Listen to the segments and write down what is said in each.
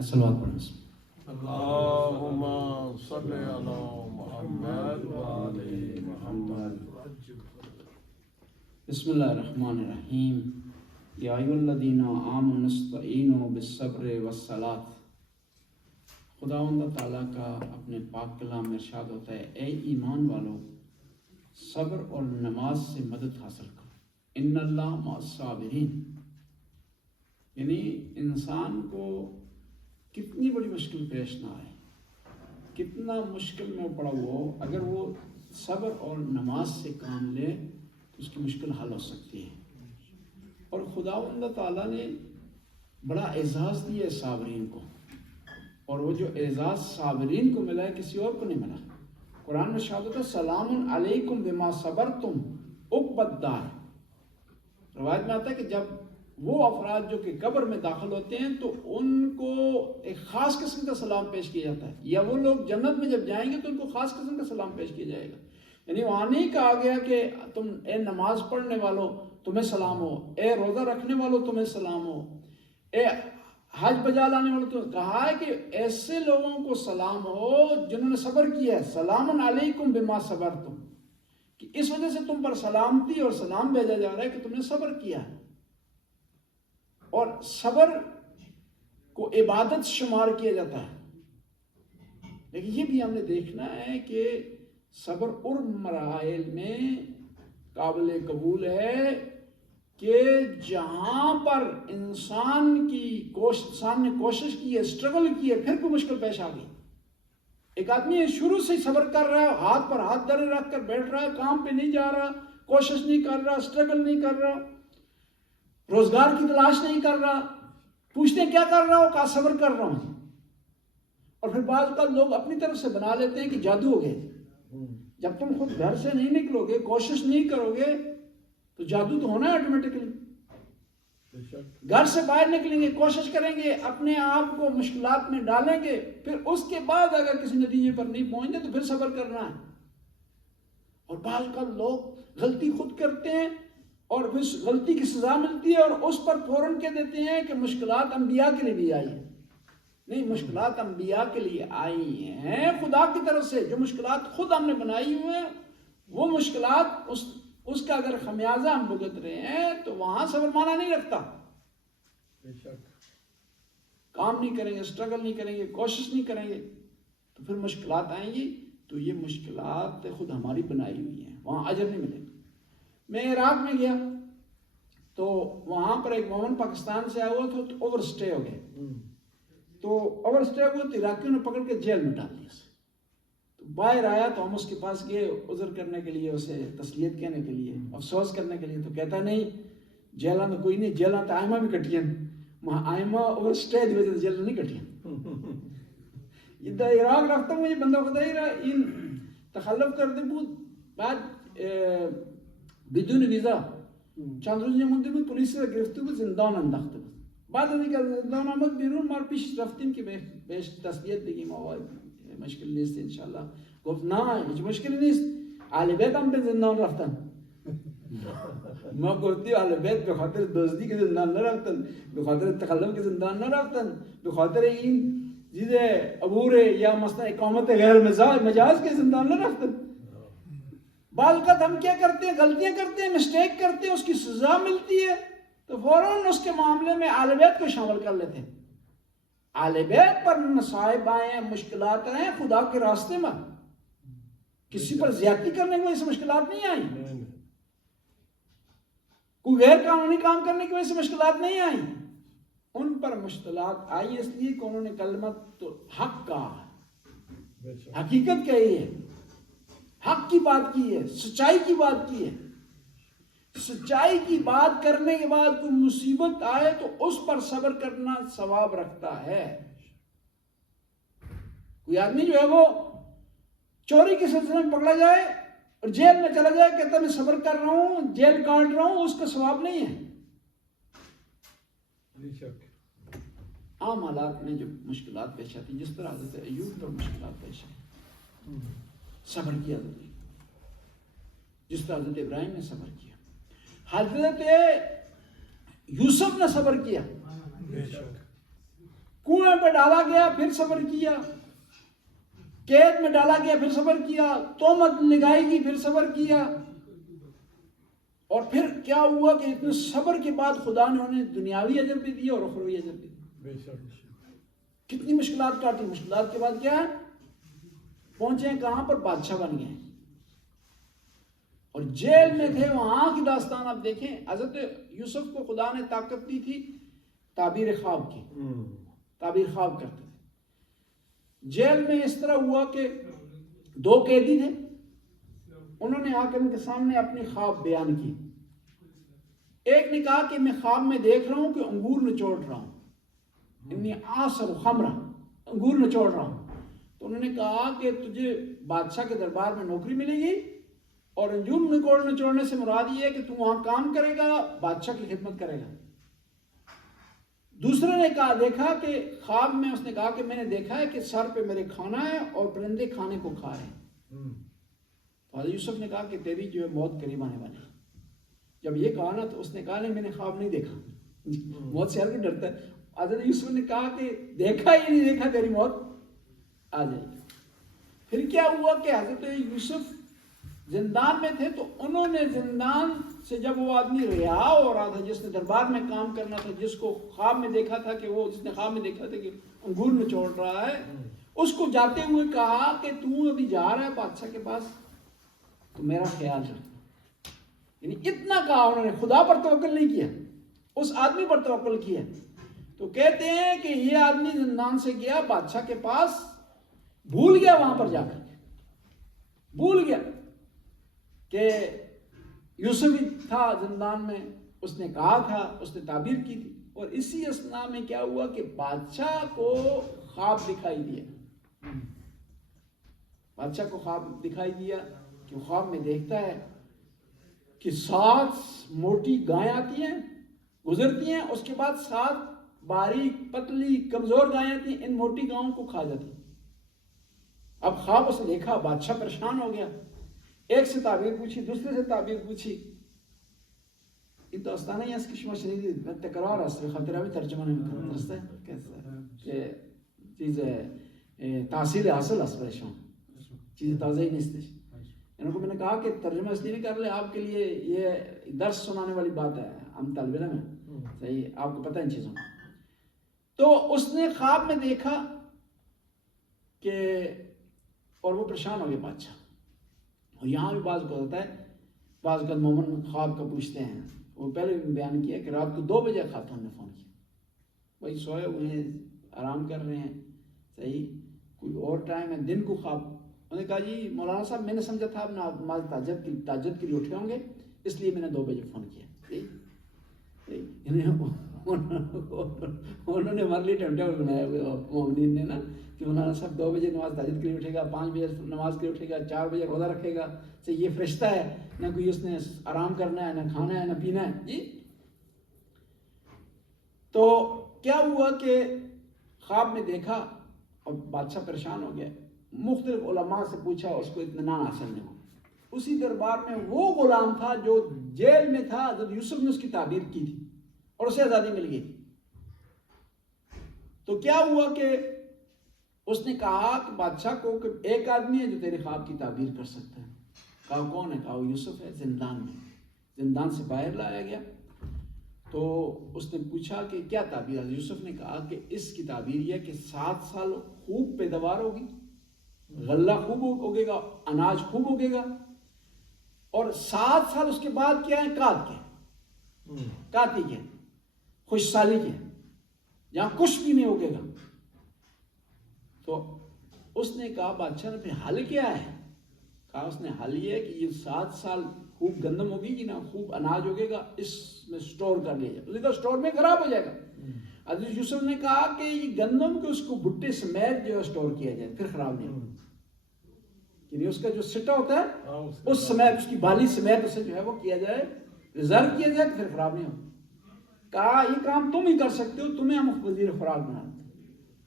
الصلوات پڑھیں. اللہم صلی علی محمد وعلی محمد. بسم اللہ الرحمن الرحیم. یا ایھا الذین آمنوا استعینوا بالصبر والصلاۃ. خداوند تعالیٰ کا اپنے پاک کلام میں ارشاد ہوتا ہے، اے ایمان والو صبر اور نماز سے مدد حاصل کرو، ان اللہ مع الصابرین. یعنی انسان کو کتنی بڑی مشکل پیش نہ آئے، کتنا مشکل میں پڑا ہوا ہو، اگر وہ صبر اور نماز سے کام لے تو اس کی مشکل حل ہو سکتی ہے. اور خداوند تعالیٰ نے بڑا اعزاز دیا ہے صابرین کو، اور وہ جو اعزاز صابرین کو ملا ہے کسی اور کو نہیں ملا. قرآن میں ارشاد ہوتا ہے، سلام علیکم بما صبرتم عقبی الدار. روایت میں آتا ہے کہ جب وہ افراد جو کہ قبر میں داخل ہوتے ہیں تو ان کو ایک خاص قسم کا سلام پیش کیا جاتا ہے، یا وہ لوگ جنت میں جب جائیں گے تو ان کو خاص قسم کا سلام پیش کیا جائے گا. یعنی وہاں نہیں کہا گیا کہ تم اے نماز پڑھنے والو تمہیں سلام ہو، اے روزہ رکھنے والو تمہیں سلام ہو، اے حج بجا لانے والوں. تو کہا ہے کہ ایسے لوگوں کو سلام ہو جنہوں نے صبر کیا ہے. سلام علیکم بما صبرتم، کہ اس وجہ سے تم پر سلامتی اور سلام بھیجا جا رہا ہے کہ تم نے صبر کیا ہے. اور صبر کو عبادت شمار کیا جاتا ہے، لیکن یہ بھی ہم نے دیکھنا ہے کہ صبر اور مراحل میں قابل قبول ہے کہ جہاں پر انسان نے کوشش کی ہے، اسٹرگل کی ہے، پھر کوئی مشکل پیش آ گئی. ایک آدمی شروع سے صبر کر رہا ہے، ہاتھ پر ہاتھ دھرے رکھ کر بیٹھ رہا ہے، کام پہ نہیں جا رہا، کوشش نہیں کر رہا، اسٹرگل نہیں کر رہا، روزگار کی تلاش نہیں کر رہا. پوچھتے ہیں کیا کر رہا ہو؟ کہا صبر کر رہا ہوں. اور پھر بعض اوقات لوگ اپنی طرف سے بنا لیتے ہیں کہ جادو ہو گئے. جب تم خود گھر سے نہیں نکلو گے، کوشش نہیں کرو گے تو جادو تو ہونا ہے آٹومیٹکلی. گھر سے باہر نکلیں گے، کوشش کریں گے، اپنے آپ کو مشکلات میں ڈالیں گے، پھر اس کے بعد اگر کسی نتیجے پر نہیں پہنچتے تو پھر صبر کرنا ہے. اور بعض اوقات لوگ غلطی خود کرتے ہیں اور پھر غلطی کی سزا ملتی ہے اور اس پر فوراً کہہ دیتے ہیں کہ مشکلات انبیاء کے لیے بھی آئی ہیں. نہیں، مشکلات انبیاء کے لیے آئی ہیں خدا کی طرف سے. جو مشکلات خود ہم نے بنائی ہوئی ہیں وہ مشکلات اس کا اگر خمیازہ ہم بھگت رہے ہیں تو وہاں صبر معنی نہیں رکھتا. کام نہیں کریں گے، اسٹرگل نہیں کریں گے، کوشش نہیں کریں گے تو پھر مشکلات آئیں گی. تو یہ مشکلات خود ہماری بنائی ہوئی ہیں، وہاں اجر نہیں ملے گا. میں عراق میں گیا تو وہاں پر ایک مومن پاکستان سے آیا ہوا تھا تو اوور سٹے ہو گئے. تو اوور سٹے ہوا تو عراقیوں نے پکڑ کے جیل میں ڈال دیا. تو باہر آیا تو ہم اس کے پاس گئے عذر کرنے کے لیے، اسے تسلیت کہنے کے لیے، افسوس کرنے کے لیے. تو کہتا نہیں جیلوں میں کوئی نہیں، جیلوں تو آئمہ بھی کٹیاں، وہاں آئمہ اوور سٹے دی وجہ سے جیل نہیں کٹیاں. یہ عراق رفتا ہوں یہ بندہ خدا ہی رہا ان تخلف کر دے بود بعد بدون ویزا چند روز مونده بود، پلیس را گرفته بود، زندان انداخته بود. بعد از اینکه از زندان آمد بیرون ما پیش رفتیم که بهش تسلیت بگیم آقا مشکل نیست انشالله. گفت نه هیچ مشکلی نیست، اهل بیت هم به زندان رفتن. ما گفتیم اهل بیت به خاطر دزدی که زندان نرفتن، به خاطر تخلف که زندان نرفتن، به خاطر این چیز عبور یا مثلا اقامت غیر مجاز کے زندان نرفتن. بعض اوقات ہم کیا کرتے ہیں، غلطیاں کرتے ہیں، مسٹیک کرتے ہیں، اس کی سزا ملتی ہے تو فوراً اس کے معاملے میں اہل بیت کو شامل کر لیتے ہیں. اہل بیت پر مصائب آئیں، مشکلات آئیں خدا کے راستے میں، کسی پر زیادتی کرنے کی وجہ سے مشکلات نہیں آئیں، کوئی غیر قانونی کام کرنے کی وجہ سے مشکلات نہیں آئیں. ان پر مشکلات آئی اس لیے کہ انہوں نے کلمت تو حق کہا، حقیقت کہی ہے، حق کی بات کی ہے، سچائی کی بات کی ہے. سچائی کی بات کرنے کے بعد کوئی مصیبت آئے تو اس پر صبر کرنا ثواب رکھتا ہے. کوئی آدمی جو ہے وہ چوری کے سلسلے میں پکڑا جائے اور جیل میں چلا جائے، کہتا میں صبر کر رہا ہوں، جیل کاٹ رہا ہوں، اس کا ثواب نہیں ہے. عام حالات میں جو مشکلات پیش آتی، جس طرح حضرت ایوب پر مشکلات پیش آئی، صبر کیا ضروری، جس طرح حضرت ابراہیم نے صبر کیا، حضرت یوسف نے صبر کیا. کنویں پہ ڈالا گیا پھر صبر کیا، قید میں ڈالا گیا پھر صبر کیا، تہمت لگائی گئی پھر صبر کیا، اور پھر کیا ہوا کہ اتنے صبر کے بعد خدا نے انہیں دنیاوی اجر بھی دیا اور اخروی اجر بھی دیا۔ بے شک۔ کتنی مشکلات کاٹی، مشکلات کے بعد کیا ہے، پہنچے ہیں کہاں پر، بادشاہ بن گئے، اور جیل میں تھے، وہاں کی داستان آپ دیکھیں۔ حضرت یوسف کو خدا نے طاقت دی تھی تعبیر خواب کی، تعبیر خواب کرتے تھے۔ جیل میں اس طرح ہوا کہ دو قیدی تھے، انہوں نے حاکم کے سامنے اپنی خواب بیان کی۔ ایک نے کہا کہ میں خواب میں دیکھ رہا ہوں کہ انگور نچوڑ رہا ہوں، انی آصر خمرہ، انگور نچوڑ رہا ہوں۔ تو انہوں نے کہا کہ تجھے بادشاہ کے دربار میں نوکری ملے گی، اور انگور نچوڑنے سے مراد یہ ہے کہ تو وہاں کام کرے گا، بادشاہ کی خدمت کرے گا۔ دوسرے نے کہا، دیکھا کہ خواب میں اس نے کہا کہ میں نے دیکھا ہے کہ سر پہ میرے کھانا ہے اور پرندے کھانے کو کھا رہے ہیں۔ حضرت یوسف نے کہا کہ تیری جو ہے موت قریب آنے والی ہے۔ جب یہ کہا نا تو اس نے کہا نہیں میں نے خواب نہیں دیکھا، موت سے ہر کوئی ڈرتا ہے۔ حضرت یوسف نے کہا کہ دیکھا ہی نہیں دیکھا، تیری موت آ جائے گی۔ پھر کیا ہوا کہ حضرت یوسف زندان میں تھے، تو انہوں نے زندان سے جب وہ آدمی رہا ہو رہا تھا جس نے دربار میں کام کرنا تھا، جس کو خواب میں دیکھا تھا کہ وہ، جس نے خواب میں دیکھا تھا کہ انگور نچوڑ رہا ہے، اس کو جاتے ہوئے کہا کہ تو ابھی جا رہا ہے بادشاہ کے پاس تو میرا خیال رکھ۔ یعنی اتنا کہا انہوں نے، خدا پر توکل نہیں کیا، اس آدمی پر توکل کیا۔ تو کہتے ہیں کہ یہ آدمی زندان سے گیا بادشاہ کے پاس، بھول گیا وہاں پر جا کر کے، بھول گیا کہ یوسف ہی تھا زندان میں، اس نے کہا تھا، اس نے تعبیر کی تھی۔ اور اسی اثناء میں کیا ہوا کہ بادشاہ کو خواب دکھائی دیا، بادشاہ کو خواب دکھائی دیا کہ وہ خواب میں دیکھتا ہے کہ 7 موٹی گائیں آتی ہیں، گزرتی ہیں، اس کے بعد 7 باریک پتلی کمزور گائیں آتی ہیں، ان موٹی گاؤں کو کھا جاتی ہیں۔ اب خواب اس نے دیکھا، بادشاہ پریشان ہو گیا، ایک سے تعبیر پوچھی، دوسرے سے تعبیر پوچھی۔ این داستانه ای است که شما شنیدید، تکرار است، به خاطر همین ترجمه نمی‌کنم، درسته؟ که چیز تحصیل حاصل است برای شما، چیز تازه ای نیستش۔ ان کو میں نے کہا کہ ترجمہ اس لیے نہیں کر لے، آپ کے لیے یہ درس سنانے والی بات ہے، ہم طالب علم ہیں، صحیح، آپ کو پتہ ہے ان چیزوں کا۔ تو اس نے خواب میں دیکھا کہ، اور وہ پریشان ہو گیا بادشاہ۔ اور یہاں بھی بعض کو ہوتا ہے، بعض کا مومن خواب کا پوچھتے ہیں، وہ پہلے بھی بیان کیا کہ رات کو 2 بجے خاتون نے فون کیا، بھائی سوئے ہوئے ہیں، آرام کر رہے ہیں، صحیح، کوئی اور ٹائم ہے، دن کو خواب۔ انہوں نے کہا جی مولانا صاحب میں نے سمجھا تھا آپ نماز تہجد کے لیے اٹھے ہوں گے، اس لیے میں نے 2 بجے فون کیا۔ انہوں نے ہمارے لیے ٹائم ٹیبل بنایا ہوا مومنین نے نا، کہ مولانا صاحب 2 بجے نماز تہجد کے لیے اٹھے گا، 5 بجے نماز کے لیے اٹھے گا، 4 بجے روزہ رکھے گا، تو یہ فرشتہ ہے، نہ کوئی اس نے آرام کرنا ہے، نہ کھانا ہے، نہ پینا ہے جی۔ تو کیا ہوا کہ خواب میں دیکھا اور بادشاہ پریشان ہو گیا، مختلف علماء سے پوچھا، اس کو اطمینان حاصل نہیں ہوا۔ اسی دربار میں وہ غلام تھا جو جیل میں تھا، حضرت یوسف نے اس کی تعبیر کی تھی اور اسے آزادی مل گئی۔ تو کیا ہوا کہ اس نے کہا کہ بادشاہ کو کہ ایک آدمی ہے جو تیرے خواب کی تعبیر کر سکتا ہے۔ کہا کون ہے؟ کہا وہ یوسف ہے، زندان میں، زندان سے باہر لایا گیا۔ تو اس نے پوچھا کہ کیا تعبیر ہے؟ یوسف نے کہا کہ اس کی تعبیر یہ ہے کہ 7 سال خوب پیداوار ہوگی، غلہ خوب اگے گا، اناج خوب اگے گا، اور 7 سال اس کے بعد کیا ہے؟ کاتی کے، خوش سالی کے، جہاں کچھ بھی نہیں اگے گا۔ تو اس نے کہا بادشاہ نے پھر حل کیا ہے؟ کہا اس نے حل یہ ہے کہ یہ 7 سال خوب گندم ہوگی گی نا، خوب اناج ہوگے گا، اس میں سٹور کر لیا جائے، اس کا سٹور میں خراب ہو جائے گا۔ حضرت یوسف نے کہا کہ یہ گندم کے اس کو بھٹے سمیت جو ہے سٹور کیا جائے، پھر خراب نہیں ہوگا، یعنی اس کا جو سٹا ہوتا ہے اس سمیت، اس کی بالی سمیت اسے جو ہے وہ کیا جائے، ریزرو کیا جائے، پھر خراب نہیں ہوگا۔ کہا یہ کام تم ہی کر سکتے ہو، تمہیں ہم وزیر خوراک بنا دیں۔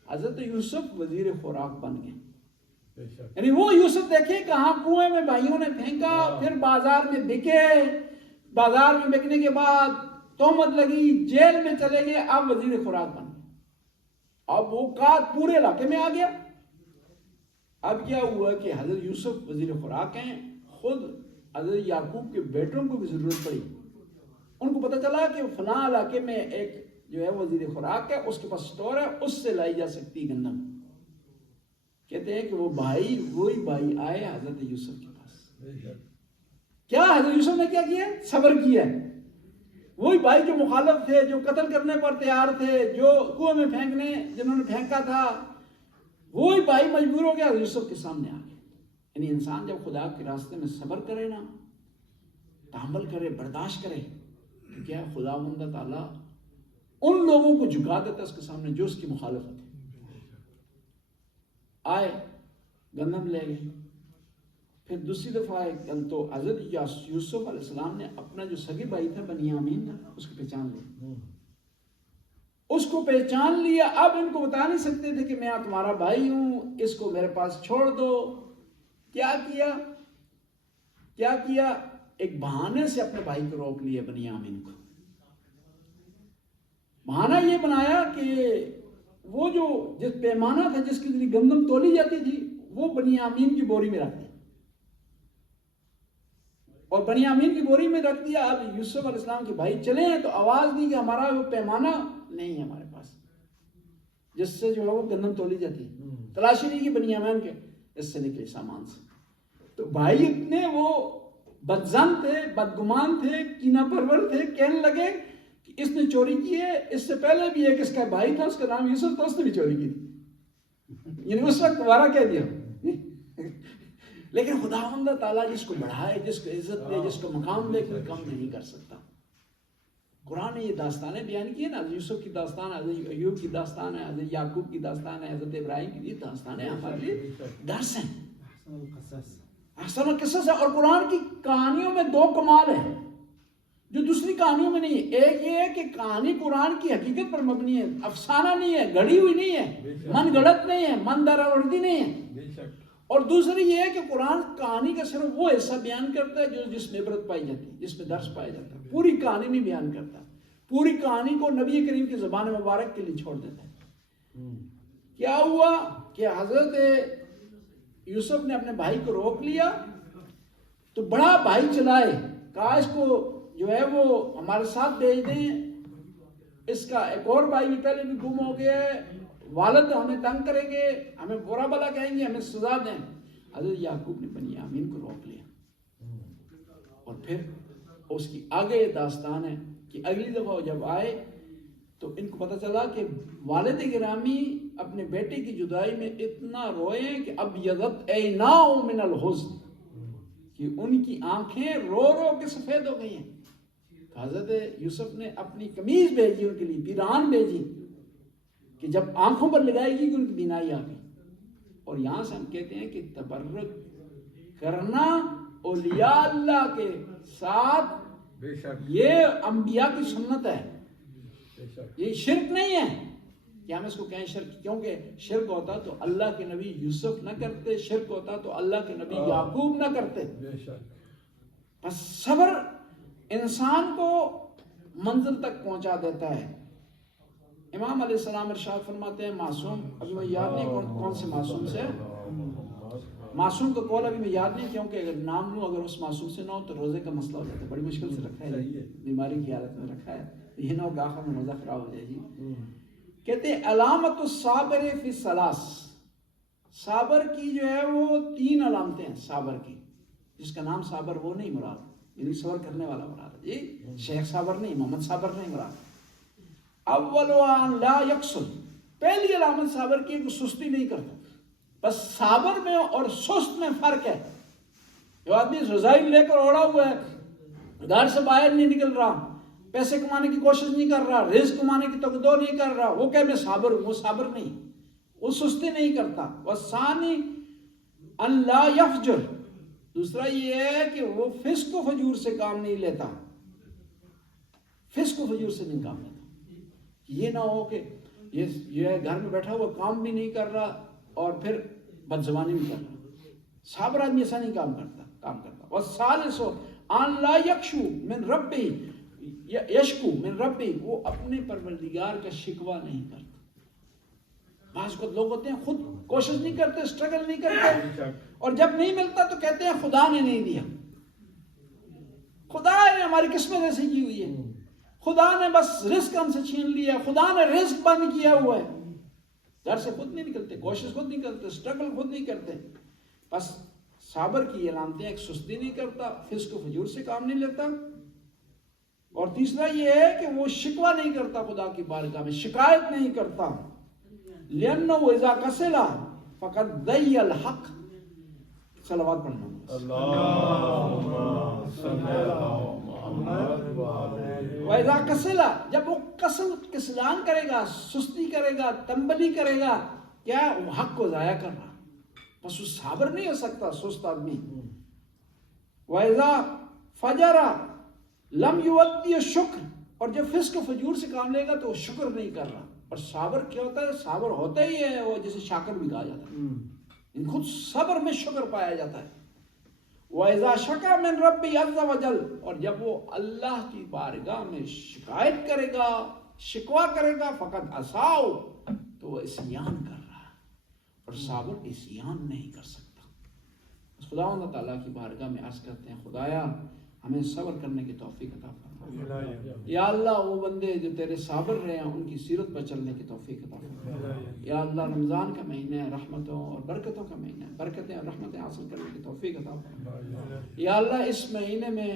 حضرت یوسف وزیر خوراک بن گئے۔ یعنی وہ یوسف دیکھیں کہاں کنویں میں بھائیوں نے پھینکا، پھر بازار میں بکے، بازار میں بکنے کے بعد تہمت لگی، جیل میں چلے گئے، اب وزیر خوراک بن گئے۔ اب وہ کات پورے علاقے میں آ گیا. اب کیا ہوا کہ حضرت یوسف وزیر خوراک ہیں, خود حضرت یعقوب کے بیٹوں کو بھی ضرورت پڑی. ان کو پتہ چلا کہ فلاں علاقے میں ایک جو ہے وزیر خوراک ہے, اس کے پاس سٹور ہے, اس سے لائی جا سکتی گندم. کہتے ہیں کہ وہ بھائی, وہی بھائی آئے حضرت یوسف کے پاس. کیا حضرت یوسف نے کیا کیا؟ صبر کیا. وہی بھائی جو مخالف تھے, جو قتل کرنے پر تیار تھے, جو کنویں میں پھینکنے جنہوں نے پھینکا تھا, وہی بھائی مجبور ہو گیا حضرت یوسف کے سامنے آ گئے. یعنی انسان جب خدا کے راستے میں صبر کرے نا, تحمل کرے, برداشت کرے, تو کیا خدا بندہ تعالیٰ ان لوگوں کو جھکا دیتا ہے اس کے سامنے جو اس کی مخالفت ہے. آئے, گندم لے گئے. پھر دوسری دفعہ آئے تو حضرت یوسف علیہ السلام نے اپنا جو سگے بھائی تھا بنیامین تھا, اس کی پہچان لی. اس کو پہچان لیا. اب ان کو بتا نہیں سکتے تھے کہ میں تمہارا بھائی ہوں, اس کو میرے پاس چھوڑ دو. کیا کیا ایک بہانے سے اپنے بھائی کو روک لیا, بنیامین کو. بہانہ یہ بنایا کہ وہ جو جس پیمانہ تھا جس کی ذریعے گندم تولی جاتی تھی, وہ بنیامین کی بوری میں رکھ دیا. اور بنیامین کی بوری میں رکھ دیا. اب یوسف علیہ السلام کے بھائی چلے ہیں تو آواز دی کہ ہمارا وہ پیمانہ نہیں ہے ہمارے پاس جس سے جو ہے وہ گندم تولی جاتی ہے. تلاشی نہیں کی بنیامین کے, اس سے نکلے سامان سے. تو بھائی اتنے وہ بدظن تھے, بدگمان تھے, کینہ پرور تھے, کہنے لگے کہ اس نے چوری کی ہے. اس سے پہلے بھی ایک اس کا بھائی تھا, اس کا نام یوسف تھا, اس نے بھی چوری کی تھی. یعنی اس وقت دوبارہ کہہ دیا. لیکن خداوند تعالیٰ جس کو بڑھائے, جس کو عزت دے, جس کو مقام دے, کوئی کم نہیں کر سکتا. قرآن نے یہ داستانیں بیان کی ہے نا, حضرت یوسف کی داستان, حضرت ایوب کی داستان ہے, حضرت یعقوب کی داستان ہے, حضرت ابراہیم کی. یہ داستانیں ہمارے لیے درس ہیں, احسن القصص ہے. اور قرآن کی کہانیوں میں دو کمال ہیں جو دوسری کہانیوں میں نہیں ہے. ایک یہ ہے کہ کہانی قرآن کی حقیقت پر مبنی ہے, افسانہ نہیں ہے, گھڑی ہوئی نہیں ہے, من گڑت نہیں ہے, من درآوردی نہیں ہے. اور دوسری یہ ہے کہ قرآن کہانی کا صرف وہ حصہ بیان کرتا ہے جس میں عبرت پائی جاتی ہے, جس میں درس پایا جاتا ہے. پوری کہانی نہیں بیان کرتا. پوری کہانی کو نبی کریم کی زبان مبارک کے لیے چھوڑ دیتا ہے. کیا ہوا کہ حضرت یوسف نے اپنے بھائی کو روک لیا تو بڑا بھائی چلائے, کہا اس کو جو ہے وہ ہمارے ساتھ بھیج دیں. اس کا ایک اور بھائی بھی پہلے بھی گم ہو گیا ہے, والد ہمیں تنگ کریں گے, ہمیں برا بلا کہیں گے, ہمیں سزا دیں. حضرت یعقوب نے بنیامین کو روک لیا. اور پھر اس کی آگے داستان ہے کہ اگلی دفعہ جب آئے تو ان کو پتہ چلا کہ والد گرامی اپنے بیٹے کی جدائی میں اتنا روئے کہ اب یضت عیناہ من الحزن, کہ ان کی آنکھیں رو رو کے سفید ہو گئی ہیں. حضرت یوسف نے اپنی قمیض بھیجی ان کے لیے, پیران بھیجی کہ جب آنکھوں پر لگائے گی کہ ان کی بینائی آ گئی. اور یہاں سے ہم کہتے ہیں کہ تبرک کرنا اولیاء اللہ کے ساتھ یہ انبیاء کی سنت ہے, یہ شرک نہیں ہے کہ ہم اس کو کہیں شرک, کیونکہ شرک ہوتا تو اللہ کے نبی یوسف نہ کرتے, شرک ہوتا تو اللہ کے نبی یعقوب نہ کرتے. بس صبر انسان کو منزل تک پہنچا دیتا ہے. امام علیہ السلام ارشاد فرماتے ہیں, معصوم, ابھی میں یاد نہیں کون سے معصوم سے, معصوم کا قول ابھی میں یاد نہیں, کیونکہ اگر نام لوں اگر اس معصوم سے نہ ہو تو روزے کا مسئلہ ہو جاتا ہے. بڑی مشکل سے رکھا ہے, بیماری کی حالت میں رکھا ہے, یہ نہ ہو کہ آخر میں روزہ خراب ہو جائے گی. کہتے ہیں علامت الصابر فی الثلاث, صابر کی جو ہے وہ 3 علامتیں ہیں صابر کی. جس کا نام صابر وہ نہیں مراد, یعنی صبر کرنے والا مراد ہے. یہ شیخ صابر نہیں, محمد صابر نہیں مراد. اولوان لا یکسل, پہلی علامت صابر کی کہ سستی نہیں کرتا. بس صابر میں اور سست میں فرق ہے. جو آدمی رضائل لے کر اوڑا ہوا ہے, گھر سے باہر نہیں نکل رہا, پیسے کمانے کی کوشش نہیں کر رہا, رزق کمانے کی تقدو نہیں کر رہا, وہ کہ میں صابر ہوں, وہ صابر نہیں, وہ سستی نہیں کرتا. والثانی ان لا یفجر, دوسرا یہ ہے کہ وہ فسق و فجور سے کام نہیں لیتا, فسق و فجور سے نہیں کام لیتا. یہ نہ ہو کہ یہ گھر میں بیٹھا ہوا کام بھی نہیں کر رہا اور پھر بدزبانی بھی کر رہا. صابر آدمی ایسا نہیں کام کرتا. والثالث ان لا یکشو من ربی یشکو من ربی, وہ اپنے پروردگار کا شکوہ نہیں کرتا. بعض کو لوگ ہوتے ہیں خود کوشش نہیں کرتے، اسٹرگل نہیں کرتے، اور جب نہیں ملتا تو کہتے ہیں خدا نے نہیں دیا، خدا نے ہماری قسمت ایسی کی ہوئی ہے، خدا نے بس رزق ہم سے چھین لیا، خدا نے رزق بند کیا ہوا ہے۔ گھر سے خود نہیں نکلتے، کوشش خود نہیں کرتے، اسٹرگل خود نہیں کرتے۔ بس صابر کی علامتیں، ایک سستی نہیں کرتا، فسق و فجور سے کام نہیں لیتا، اور تیسرا یہ ہے کہ وہ شکوہ نہیں کرتا، خدا کی بارگاہ میں شکایت نہیں کرتا۔ لِأَنَّهُ إِذَا كَسِلَ فَقَدْ ضَيَّ الْحَقَّ۔ صلوات پڑھنا۔ اللہم صلی علی محمد وَإِذَا كَسِلَ، جب وہ کسلان کرے گا، سستی کرے گا، تنبلی کرے گا، کیا وہ حق کو ضائع کر رہا، بس وہ صابر نہیں ہو سکتا سست آدمی۔ وَإِذَا فَجَرَ لَمْ يُوَدِّ الشُّكْرَ، اور جب فسق و فجور سے کام لے گا تو وہ شکر نہیں کر رہا۔ اور صابر کیا ہوتا ہے؟ صابر ہوتا ہی ہے وہ جسے شاکر بھی کہا جاتا ہے، خود صبر میں شکر پایا جاتا ہے۔ وَإِذَا شَكَا مِن رَبِّ عَزَّ وَجَلَّ، اور جب وہ اللہ کی بارگاہ میں شکایت کرے گا، شکوہ کرے گا، فقط عصاؤ، تو وہ عصیان کر رہا ہے، اور صابر عصیان نہیں کر سکتا۔ خداوند تعالیٰ کی بارگاہ میں عرض کرتے ہیں، خدایا ہمیں صبر کرنے کی توفیق عطا فرما۔ یا اللہ وہ بندے جو تیرے صابر رہے ہیں ان کی سیرت پر چلنے کی توفیق عطا فرما۔ یا اللہ رمضان کا مہینہ ہے، رحمتوں اور برکتوں کا مہینہ ہے، برکتیں اور رحمتیں حاصل کرنے کی توفیق عطا فرما۔ یا اللہ اس مہینے میں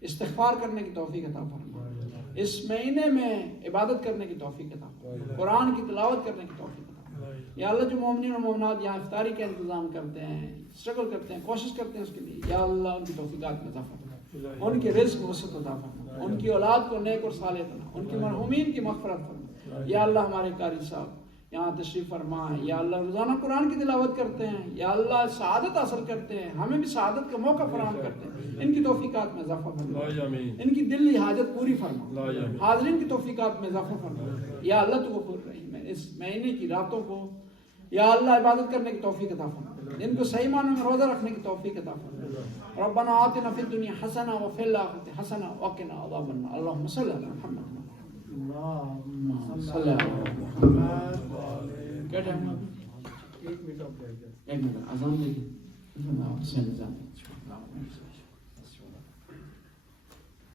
استغفار کرنے کی توفیق عطا فرما، اس مہینے میں عبادت کرنے کی توفیق عطا فرما، قرآن کی تلاوت کرنے کی توفیق عطا فرما۔ یا اللہ جو مومنین اور مومنات یہاں افطاری کا انتظام کرتے ہیں، اسٹرگل کرتے ہیں، کوشش کرتے ہیں اس کے لیے، یا اللہ ان کی توفیقات میں اضافہ فرما، ان کے رزق میں وسعت عطا فرما، ان کی اولاد کو نیک اور صالح بنا، ان کی مرحومین کی مغفرت فرما۔ یا اللہ ہمارے قاری صاحب یہاں تشریف فرما ہے، یا اللہ روزانہ قرآن کی تلاوت کرتے ہیں، یا اللہ سعادت حاصل کرتے ہیں، ہمیں بھی سعادت کا موقع فراہم کرتے ہیں، ان کی توفیقات میں اضافہ فرما، ان کی دلی حاجت پوری فرما، حاضرین کی توفیقات میں اضافہ فرما۔ یا اللہ تو غفور رحیم ہے، اس مہینے کی راتوں کو یا اللہ عبادت کرنے کی توفیق عطا فرما، ان کو صحیح معنوں میں روزہ رکھنے کی توفیق عطا فرما۔ ربنا آتنا فی الدنیا حسنہ وفی الآخرۃ حسنہ وقنا عذاب النار۔ اللہم صلی علی محمد۔ صلی علی محمد۔ کیا ٹائم ہے؟ ایک منٹ اذان دیکھیں۔